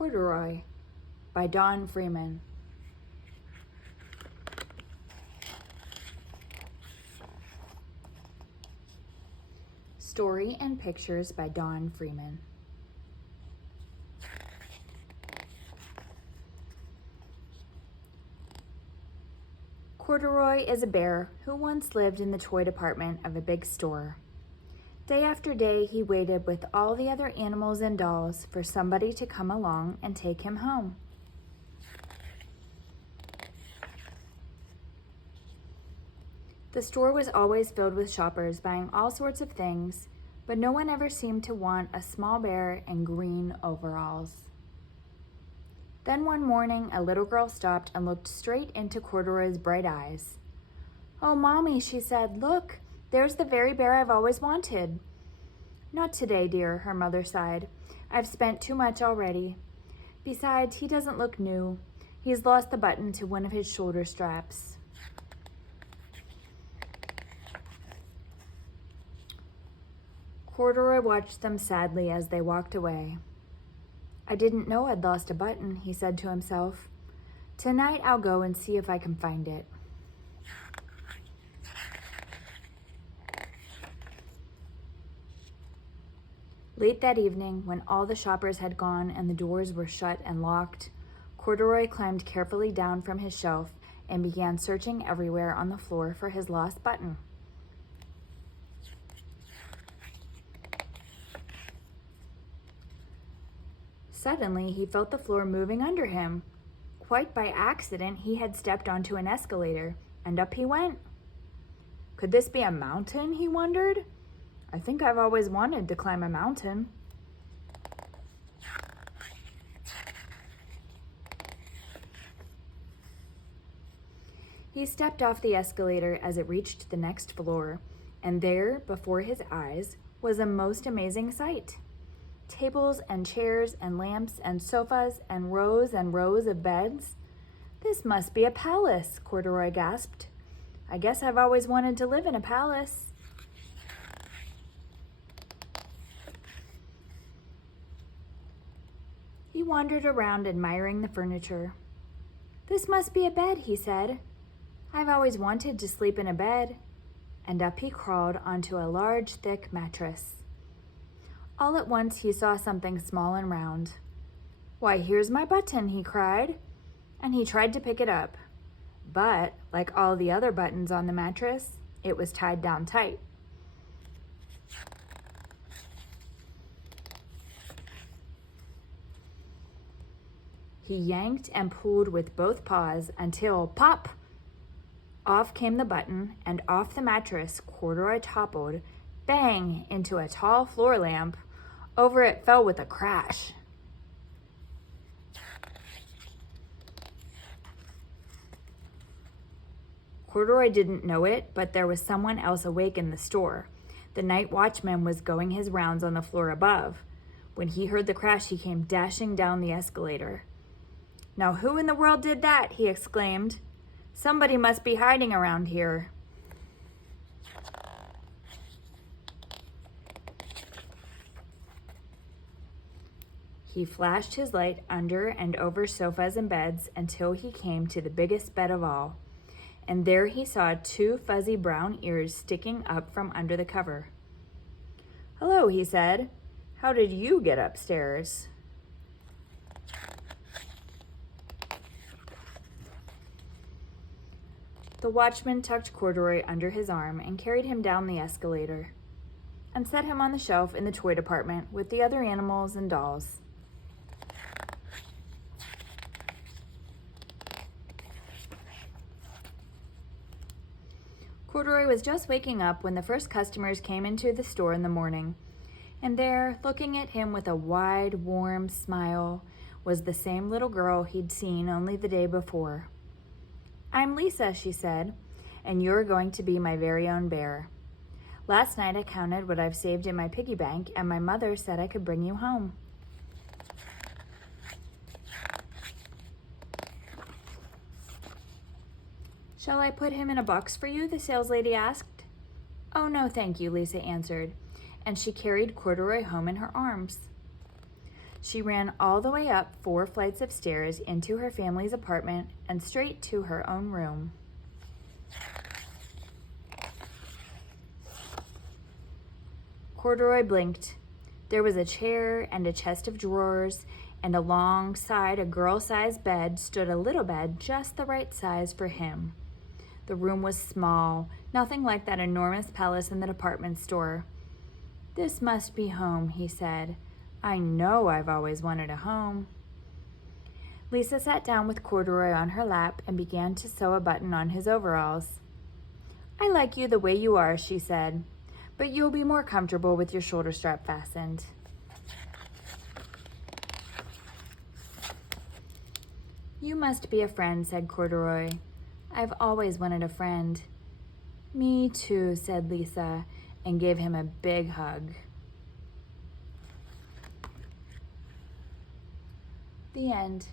Corduroy by Don Freeman. Story and pictures by Don Freeman. Corduroy is a bear who once lived in the toy department of a big store. Day after day, he waited with all the other animals and dolls for somebody to come along and take him home. The store was always filled with shoppers buying all sorts of things, but no one ever seemed to want a small bear in green overalls. Then one morning, a little girl stopped and looked straight into Corduroy's bright eyes. "Oh, Mommy," she said, "look, there's the very bear I've always wanted." "Not today, dear," her mother sighed. "I've spent too much already. Besides, he doesn't look new. He's lost the button to one of his shoulder straps." Corduroy watched them sadly as they walked away. "I didn't know I'd lost a button," he said to himself. "Tonight I'll go and see if I can find it." Late that evening, when all the shoppers had gone and the doors were shut and locked, Corduroy climbed carefully down from his shelf and began searching everywhere on the floor for his lost button. Suddenly, he felt the floor moving under him. Quite by accident, he had stepped onto an escalator, and up he went. Could this be a mountain, he wondered? I think I've always wanted to climb a mountain. He stepped off the escalator as it reached the next floor, and there, before his eyes, was a most amazing sight. Tables and chairs and lamps and sofas and rows of beds. "This must be a palace," Corduroy gasped. "I guess I've always wanted to live in a palace." He wandered around admiring the furniture. "This must be a bed," he said. "I've always wanted to sleep in a bed." And up he crawled onto a large, thick mattress. All at once he saw something small and round. "Why, here's my button," he cried, and he tried to pick it up. But, like all the other buttons on the mattress, it was tied down tight. He yanked and pulled with both paws until, pop! Off came the button, and off the mattress Corduroy toppled, bang, into a tall floor lamp. Over it fell with a crash. Corduroy didn't know it, but there was someone else awake in the store. The night watchman was going his rounds on the floor above. When he heard the crash, he came dashing down the escalator. "Now who in the world did that?" he exclaimed. "Somebody must be hiding around here." He flashed his light under and over sofas and beds until he came to the biggest bed of all. And there he saw two fuzzy brown ears sticking up from under the cover. "Hello," he said. "How did you get upstairs?" The watchman tucked Corduroy under his arm and carried him down the escalator and set him on the shelf in the toy department with the other animals and dolls. Corduroy was just waking up when the first customers came into the store in the morning, and there, looking at him with a wide, warm smile, was the same little girl he'd seen only the day before. "I'm Lisa," she said, "and you're going to be my very own bear. Last night I counted what I've saved in my piggy bank, and my mother said I could bring you home." "Shall I put him in a box for you?" the saleslady asked. "Oh, no, thank you," Lisa answered, and she carried Corduroy home in her arms. She ran all the way up 4 flights of stairs into her family's apartment and straight to her own room. Corduroy blinked. There was a chair and a chest of drawers, and alongside a girl-sized bed stood a little bed just the right size for him. The room was small, nothing like that enormous palace in the department store. "This must be home," he said. "I know I've always wanted a home." Lisa sat down with Corduroy on her lap and began to sew a button on his overalls. "I like you the way you are," she said, "but you'll be more comfortable with your shoulder strap fastened." "You must be a friend," said Corduroy. "I've always wanted a friend." "Me too," said Lisa, and gave him a big hug. The end.